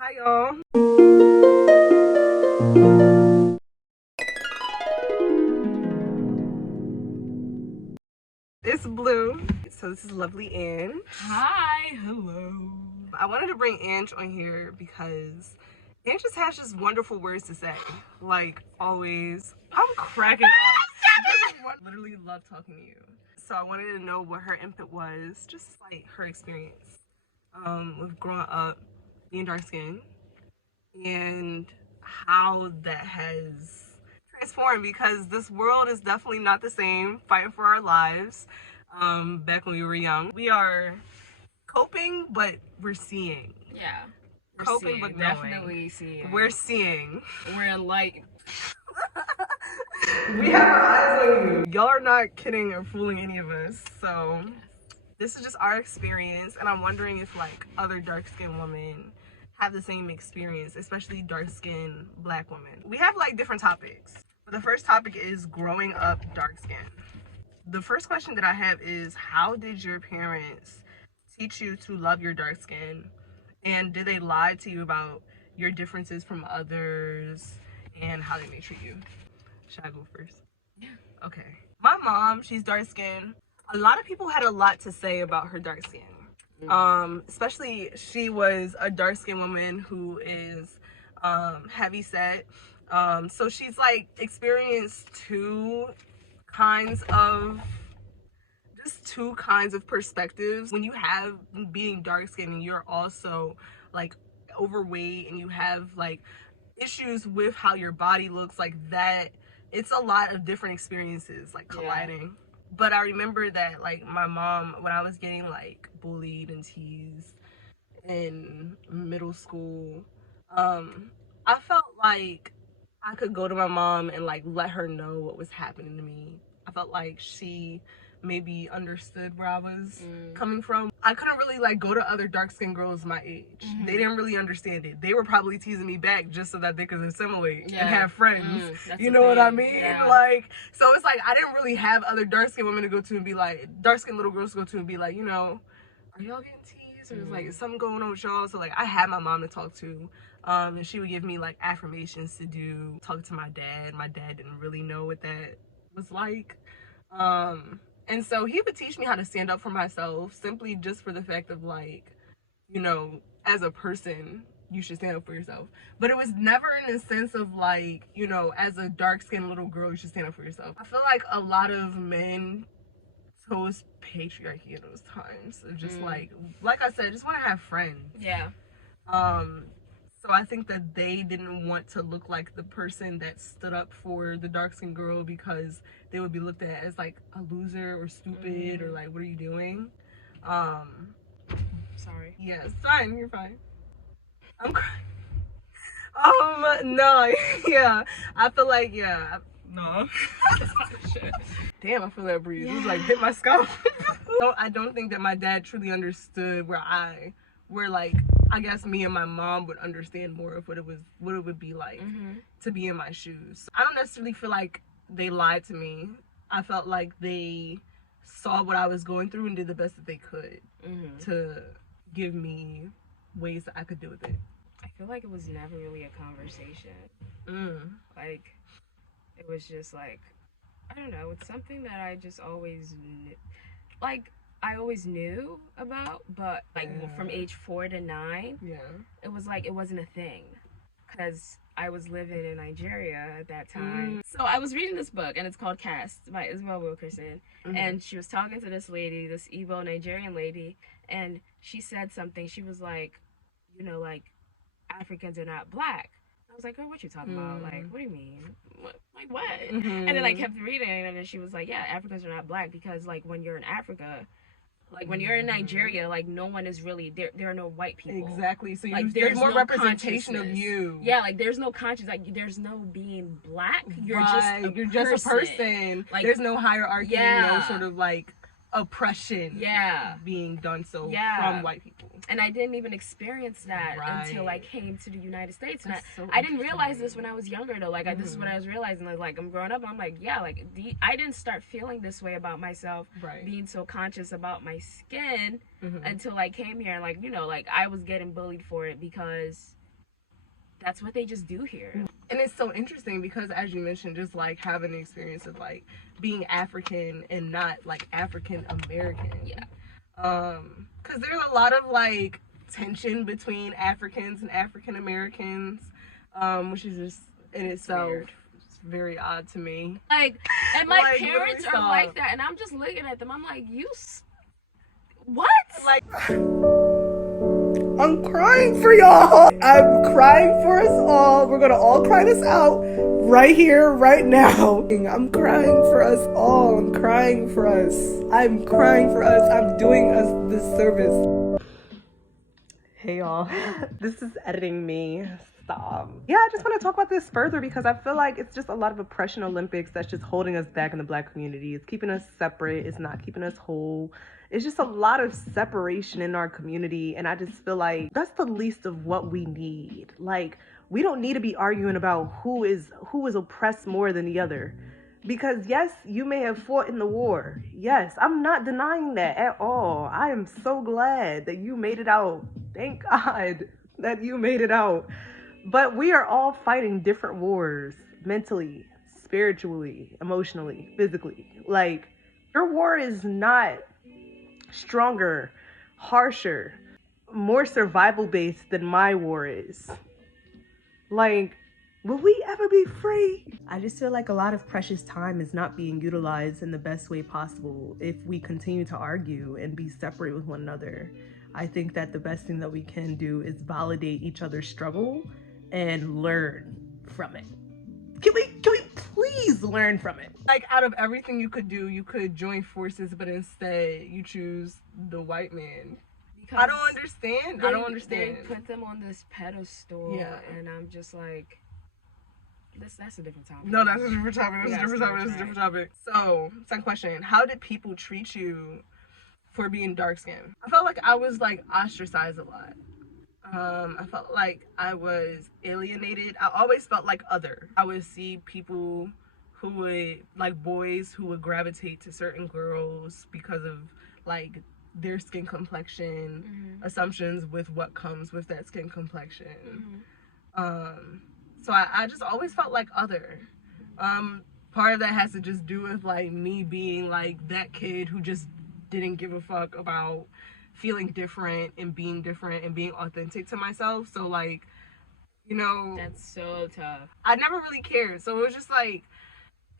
Hi y'all. It's Blue. So this is lovely Ange. Hi, hello. I wanted to bring Ange on here because Ange just has just wonderful words to say. Like always. I'm cracking up. I literally love talking to you. So I wanted to know what her input was, just like her experience with growing up being dark skinned and how that has transformed, because this world is definitely not the same fighting for our lives back when we were young. We are coping, but we're seeing. Yeah. We're Coping, seeing, but definitely seeing. We're seeing. We're enlightened. We have our eyes on you. Y'all are not kidding or fooling any of us. So this is just our experience, and I'm wondering if like other dark-skinned women have the same experience, especially dark-skinned Black women. We have like different topics. But the first topic is growing up dark-skinned. The first question that I have is, how did your parents teach you to love your dark skin? And did they lie to you about your differences from others and how they may treat you? Should I go first? Yeah. Okay. My mom, she's dark skinned. A lot of people had a lot to say about her dark skin. Especially she was a dark skinned woman who is heavy set. So she's like experienced two kinds of perspectives. When you have being dark skinned and you're also like overweight and you have like issues with how your body looks, like that, it's a lot of different experiences like colliding. Yeah. But I remember that like my mom, when I was getting like bullied and teased in middle school, I felt like I could go to my mom and like let her know what was happening to me. I felt like she maybe understood where I was coming from. I couldn't really like go to other dark-skinned girls my age. They didn't really understand it. They were probably teasing me back just so that they could assimilate and have friends. You know what I mean? Yeah. Like, so it's like I didn't really have other dark-skinned women to go to and be like, dark-skinned little girls to go to and be like, you know, are y'all getting teased? Or is like, is something going on with y'all? So like I had my mom to talk to. And she would give me like affirmations to do, talk to my dad. My dad didn't really know what that was like. And so he would teach me how to stand up for myself, simply just for the fact of like, you know, as a person, you should stand up for yourself. But it was never in a sense of like, you know, as a dark-skinned little girl, you should stand up for yourself. I feel like a lot of men chose patriarchy at those times. So just like I said, just want to have friends. Yeah. So I think that they didn't want to look like the person that stood up for the dark-skinned girl, because they would be looked at as like a loser or stupid or like, what are you doing? Sorry. Yeah, it's fine. You're fine. I'm crying. No. Yeah. I feel like, yeah. No. Damn, I feel that breeze. Yeah. It was like hit my scalp. I don't think that my dad truly understood where like, I guess me and my mom would understand more of what it would be like to be in my shoes. I don't necessarily feel like they lied to me. I felt like they saw what I was going through and did the best that they could to give me ways that I could deal with it. I feel like it was never really a conversation. Like, it was just like, I don't know, it's something that I just always I always knew about, but like from age 4 to 9, it was like it wasn't a thing, because I was living in Nigeria at that time. So I was reading this book, and it's called Caste by Isabel Wilkerson, and she was talking to this lady, this Igbo Nigerian lady, and she said something. She was like, you know, like, Africans are not black. I was like, girl, what you talking about? Like, what do you mean? Like, what? And then I kept reading, and then she was like, yeah, Africans are not black because, like, when you're in Africa, like, when you're in Nigeria, like, no one is really, there are no white people. Exactly. So like, there's more no representation of you. Yeah, like, there's no conscience. Like, there's no being black. You're just a person. Like, there's no hierarchy, no sort of, like, oppression being done from white people. And I didn't even experience that until I came to the United States. And I didn't realize this when I was younger, though. Like, this is when I was realizing, like, I'm growing up, and I'm like, yeah, like, I didn't start feeling this way about myself, being so conscious about my skin until I came here. And, like, you know, like, I was getting bullied for it because that's what they just do here. And it's so interesting because, as you mentioned, just like having the experience of like being African and not like African American. Yeah. Because there's a lot of like tension between Africans and African Americans, which is just in itself very odd to me. Like, and my Like, parents literally are like that, and I'm just looking at them. I'm like, what? Like, I'm crying for y'all. I'm crying for us all. We're gonna all cry this out right here, right now. I'm crying for us all. I'm crying for us. I'm crying for us. I'm doing us this service. Hey y'all, this is editing me. Stop. Yeah, I just want to talk about this further because I feel like it's just a lot of oppression Olympics that's just holding us back in the Black community. It's keeping us separate. It's not keeping us whole. It's just a lot of separation in our community, and I just feel like that's the least of what we need. Like, we don't need to be arguing about who is oppressed more than the other. Because yes, you may have fought in the war. Yes, I'm not denying that at all. I am so glad that you made it out. Thank God that you made it out. But we are all fighting different wars, mentally, spiritually, emotionally, physically. Like, your war is not stronger, harsher, more survival based than my war is. Like, will we ever be free? I just feel like a lot of precious time is not being utilized in the best way possible if we continue to argue and be separate with one another. I think that the best thing that we can do is validate each other's struggle and learn from it. Can we please learn from it? Like, out of everything you could do, you could join forces, but instead you choose the white man. Because I don't understand. I don't understand. They put them on this pedestal, yeah, and I'm just like, that's a different topic. No, that's a different topic. That's a different topic. That's a different topic. So, second question: how did people treat you for being dark skinned? I felt like I was like ostracized a lot. I felt like I was alienated. I always felt like other. I would see people who would, like boys who would gravitate to certain girls because of like their skin complexion, assumptions with what comes with that skin complexion. So I just always felt like other. Part of that has to just do with like me being like that kid who just didn't give a fuck about feeling different and being authentic to myself. So like, you know, that's so tough. I never really cared. So it was just like,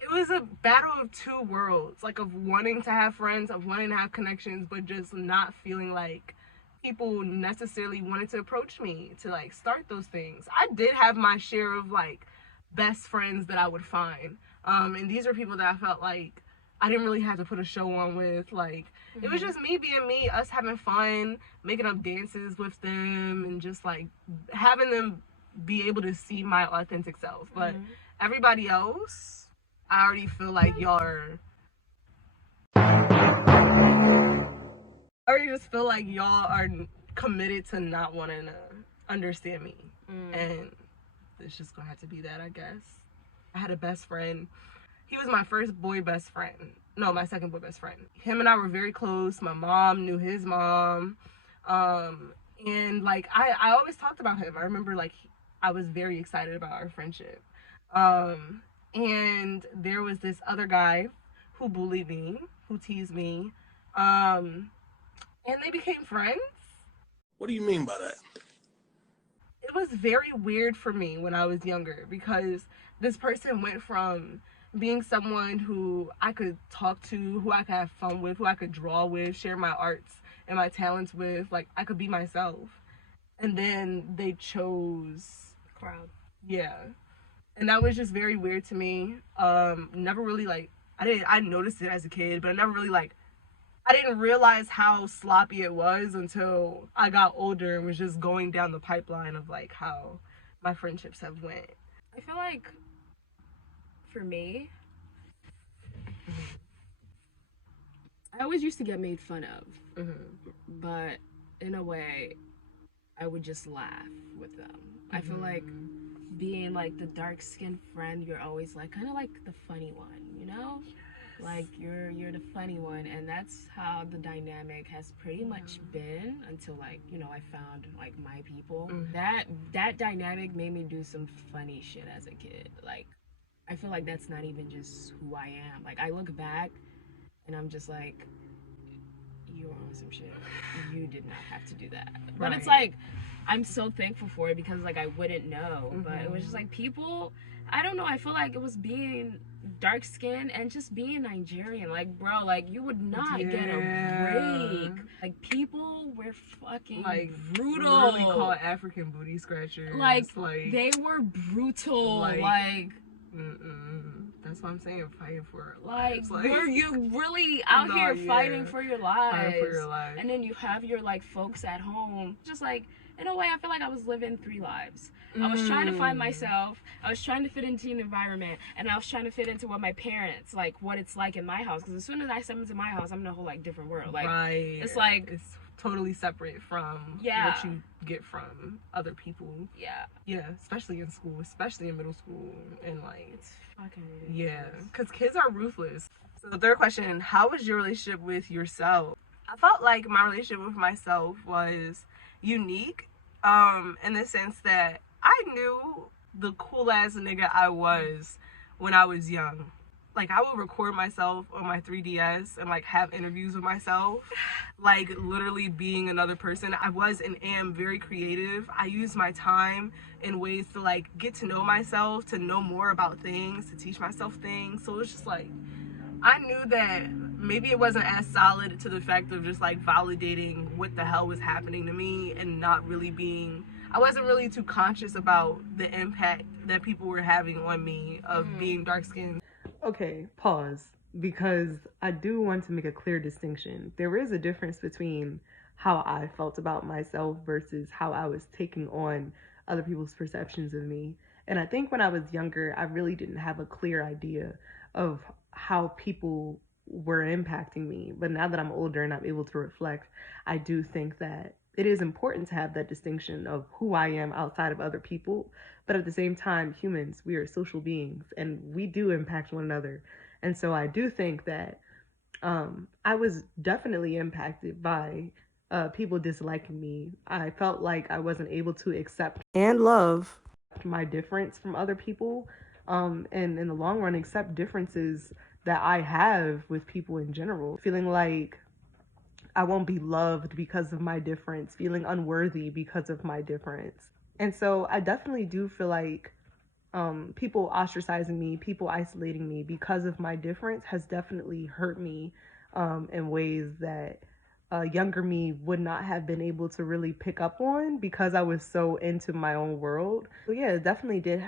it was a battle of two worlds, like of wanting to have friends, of wanting to have connections, but just not feeling like people necessarily wanted to approach me to like start those things. I did have my share of like best friends that I would find. And these are people that I felt like I didn't really have to put a show on with. Like, it was just me being me, us having fun, making up dances with them, and just like having them be able to see my authentic self. But everybody else, I already feel like y'all are, I already just feel like y'all are committed to not wanting to understand me. And it's just gonna have to be that, I guess. I had a best friend. He was my first boy best friend. No, my second boy best friend. Him and I were very close. My mom knew his mom. And like, I always talked about him. I remember like, I was very excited about our friendship. And there was this other guy who bullied me, who teased me. And they became friends. What do you mean by that? It was very weird for me when I was younger because this person went from being someone who I could talk to, who I could have fun with, who I could draw with, share my arts and my talents with, like I could be myself. And then they chose crowd. Yeah. And that was just very weird to me. Never really like, I noticed it as a kid, but I never really like, I didn't realize how sloppy it was until I got older and was just going down the pipeline of like how my friendships have went. I feel like for me, I always used to get made fun of, but in a way, I would just laugh with them. I feel like being like the dark-skinned friend, you're always like kind of like the funny one, you know? Like you're the funny one, and that's how the dynamic has pretty much been until like, you know, I found like my people. That dynamic made me do some funny shit as a kid. Like I feel like that's not even just who I am. Like I look back and I'm just like, you were on some shit. You did not have to do that. But it's like, I'm so thankful for it because like I wouldn't know. But it was just like people, I don't know, I feel like it was being dark skinned and just being Nigerian. Like, bro, like you would not get a break. Like people were fucking like brutal. Literally called African booty scratchers. Like they were brutal. Like that's what I'm saying, fighting for our lives. Like were you really out here fighting for your lives? Fighting for your life. And then you have your like folks at home. Just like in a way, I feel like I was living 3 lives. I was trying to find myself. I was trying to fit into an environment, and I was trying to fit into what my parents like, what it's like in my house. Because as soon as I step into my house, I'm in a whole like different world. Like it's like it's totally separate from what you get from other people. Yeah, especially in school, especially in middle school, and like it's fucking ridiculous. Because kids are ruthless. So the third question: how was your relationship with yourself? I felt like my relationship with myself was unique, in the sense that I knew the cool ass nigga I was when I was young. Like I would record myself on my 3DS and like have interviews with myself, like literally being another person. I was and am very creative. I use my time in ways to like get to know myself, to know more about things, to teach myself things. So it's just like I knew that maybe it wasn't as solid to the fact of just like validating what the hell was happening to me and not really being, I wasn't really too conscious about the impact that people were having on me of being dark skinned. Okay, pause, because I do want to make a clear distinction. There is a difference between how I felt about myself versus how I was taking on other people's perceptions of me. And I think when I was younger, I really didn't have a clear idea of how people were impacting me. But now that I'm older and I'm able to reflect, I do think that it is important to have that distinction of who I am outside of other people. But at the same time, humans, we are social beings and we do impact one another. And so I do think that I was definitely impacted by people disliking me. I felt like I wasn't able to accept and love my difference from other people. And in the long run, accept differences that I have with people in general. Feeling like I won't be loved because of my difference, feeling unworthy because of my difference. And so I definitely do feel like people ostracizing me, people isolating me because of my difference has definitely hurt me in ways that younger me would not have been able to really pick up on because I was so into my own world. So yeah, it definitely did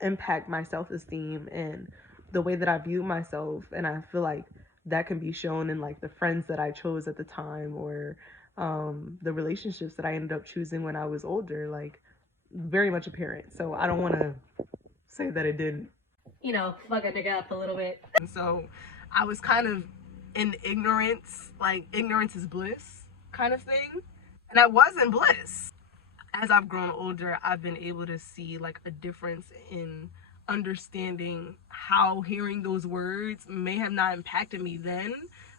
impact my self-esteem and the way that I view myself. And I feel like that can be shown in like the friends that I chose at the time or the relationships that I ended up choosing when I was older, like very much apparent. So I don't want to say that it didn't, you know, fuck a nigga up a little bit. And so I was kind of in ignorance, like ignorance is bliss kind of thing. And I was in bliss. As I've grown older, I've been able to see like a difference in understanding how hearing those words may have not impacted me then,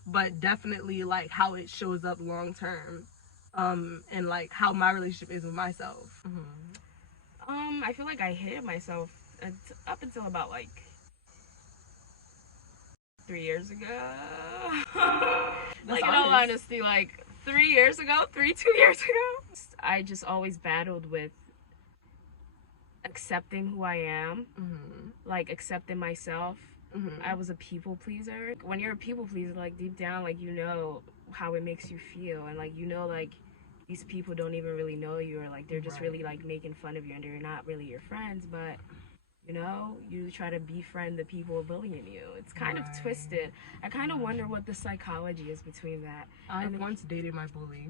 but definitely like how it shows up long term, and like how my relationship is with myself. I feel like I hated myself up until about like 3 years ago. Like in all honesty, like 2 years ago, I just always battled with accepting who I am, like accepting myself. I was a people pleaser. When you're a people pleaser, like deep down, like you know how it makes you feel, and like you know like these people don't even really know you, or like they're just really like making fun of you, and they're not really your friends, but you know, you try to befriend the people bullying you. It's kind of twisted. I kind of wonder what the psychology is between that. I once dated my bully.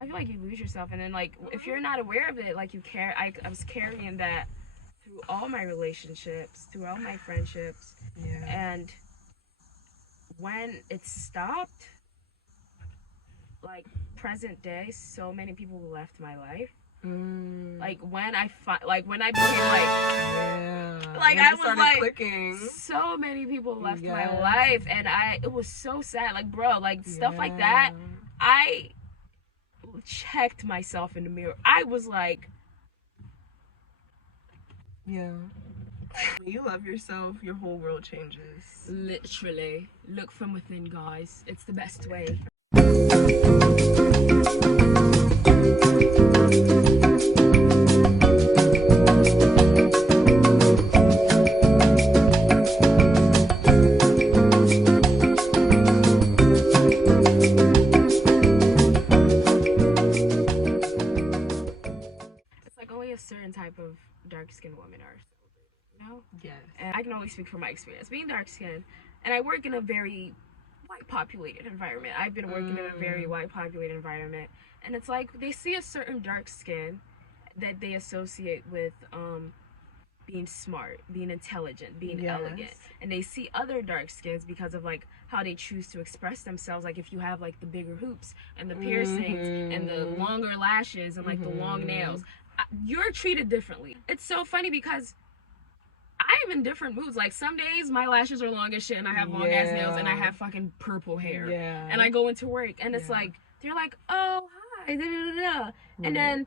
I feel like you lose yourself, and then like if you're not aware of it, like I was carrying that through all my relationships, through all my friendships, and when it stopped, like present day, so many people left my life, Like when I became like I was started like clicking. So many people left my life, and it was so sad. Like, bro, like stuff like that. I checked myself in the mirror. I was like, yeah. When you love yourself, your whole world changes. Literally, look from within, guys. It's the best way. Certain type of dark-skinned women are, you know? Yes. And I can only speak from my experience being dark-skinned, and I work in a very white-populated environment. I've been working in a very white-populated environment, and it's like they see a certain dark skin that they associate with being smart, being intelligent, being elegant, and they see other dark skins because of like how they choose to express themselves. Like if you have like the bigger hoops and the piercings and the longer lashes and like the long nails, you're treated differently. It's so funny because I am in different moods. Like some days my lashes are long as shit and I have long ass nails and I have fucking purple hair. And I go into work and it's like, they're like, oh, hi, da, da, da, da. And then,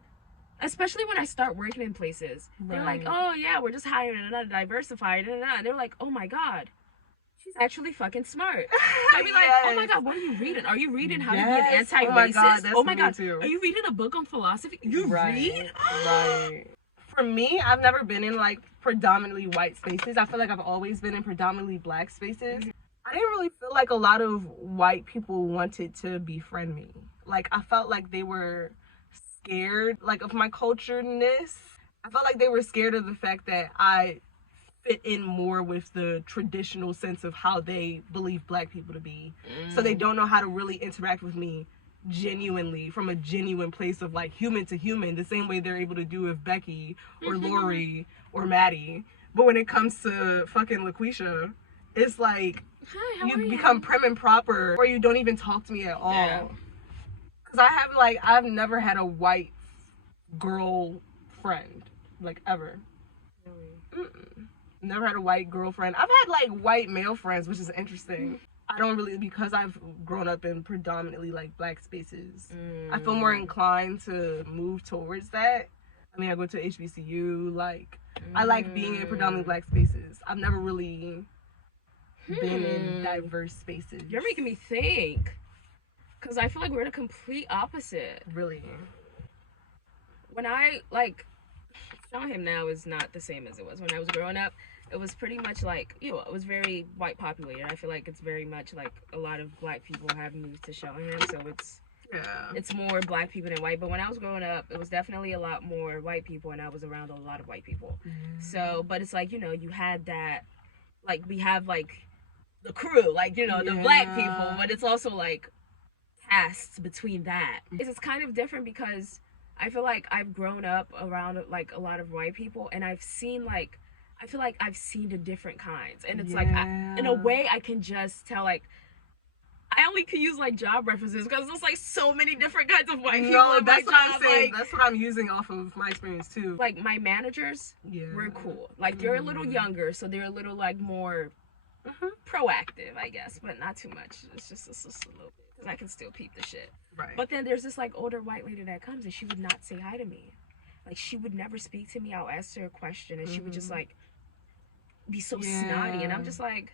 especially when I start working in places, they're like, oh yeah, we're just hiring another diversified, and they're like, oh my god, she's actually fucking smart. I'd be like, oh my god, what are you reading? Are you reading how to be an anti-racist? Oh my god, are you reading a book on philosophy? You read? Right. For me, I've never been in like predominantly white spaces. I feel like I've always been in predominantly black spaces. I didn't really feel like a lot of white people wanted to befriend me. Like I felt like they were scared like of my culture-ness. I felt like they were scared of the fact that I fit in more with the traditional sense of how they believe black people to be. So they don't know how to really interact with me genuinely, from a genuine place of like human to human, the same way they're able to do with Becky or Lori or Maddie. But when it comes to fucking LaQuisha, it's like you become prim and proper, or you don't even talk to me at all. Because I've never had a white girl friend, like ever. Never had a white girlfriend. I've had like white male friends, which is interesting. I don't really, because I've grown up in predominantly like black spaces. I feel more inclined to move towards that. I mean, I go to HBCU, like I like being in predominantly black spaces. I've never really been in diverse spaces. You're making me think. Because I feel like we're the complete opposite. Really? When I, like, showing him now is not the same as it was. When I was growing up, it was pretty much like, you know, it was very white populated. I feel like it's very much like a lot of black people have moved to Cheltenham, so it's more black people than white. But when I was growing up, it was definitely a lot more white people, and I was around a lot of white people. So, but it's like, you know, you had that, like, we have, like, the crew, like, you know, the black people, but it's also, like, casts between that. It's kind of different because I feel like I've grown up around, like, a lot of white people, and I've seen, like, I feel like I've seen the different kinds, and it's like, in a way, I can just tell, like, I only can use, like, job references, because there's, like, so many different kinds of white people in my job. I'm saying. Like, that's what I'm using off of my experience, too. Like, my managers were cool. Like, they're a little younger, so they're a little, like, more proactive, I guess, but not too much. It's just a little bit, because I can still peep the shit. Right. But then there's this, like, older white lady that comes, and she would not say hi to me. Like, she would never speak to me. I'll ask her a question, and she would just, like, be so snotty, and I'm just like,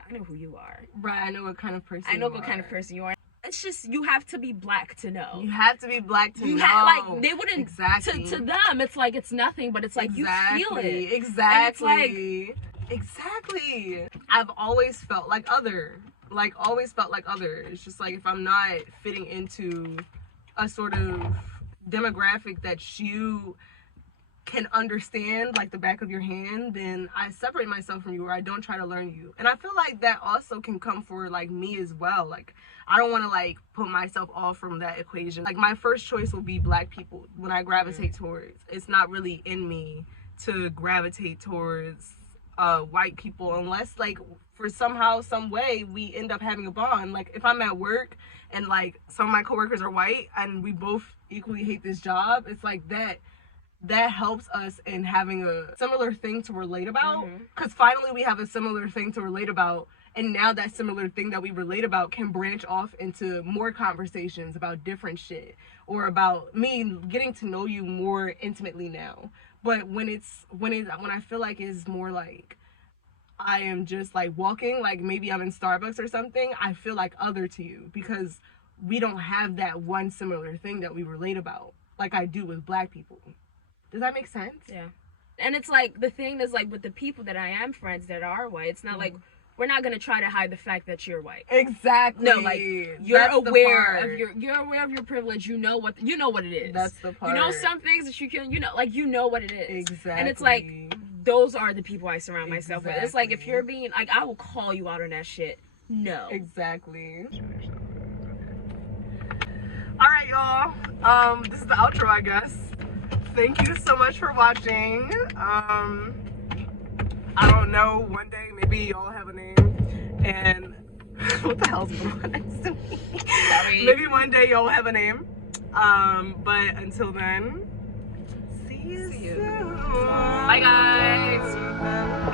I know who you are. Right, I know what kind of person kind of person you are. It's just, you have to be black to know. You have to be black to know. Like, they wouldn't, exactly. To them, it's like, it's nothing, but it's like, you feel it. Exactly. Exactly. I've always felt like other. It's just like, if I'm not fitting into a sort of demographic that you can understand like the back of your hand, then I separate myself from you, or I don't try to learn you. And I feel like that also can come for like me as well. Like, I don't want to like put myself off from that equation. Like, my first choice will be black people when I gravitate towards. It's not really in me to gravitate towards white people unless like for somehow some way we end up having a bond. Like if I'm at work and like some of my coworkers are white and we both equally hate this job, it's like that helps us in having a similar thing to relate about, because finally we have a similar thing to relate about, and now that similar thing that we relate about can branch off into more conversations about different shit, or about me getting to know you more intimately now. But when I feel like it's more like I am just like walking, like maybe I'm in Starbucks or something, I feel like other to you because we don't have that one similar thing that we relate about like I do with black people. Does that make sense? Yeah. And it's like, the thing is, like, with the people that I am friends that are white, it's not like, we're not going to try to hide the fact that you're white. Exactly. No, like, you're aware of your privilege. You know what it is. That's the part. You know some things that you can, like, you know what it is. Exactly. And it's like, those are the people I surround myself with. It's like, if you're being, like, I will call you out on that shit. No. Exactly. All right, y'all. This is the outro, I guess. Thank you so much for watching. I don't know, one day maybe y'all have a name, and what the hell's going on next to me? Sorry. Maybe one day y'all have a name. But until then, see you soon. Bye, guys.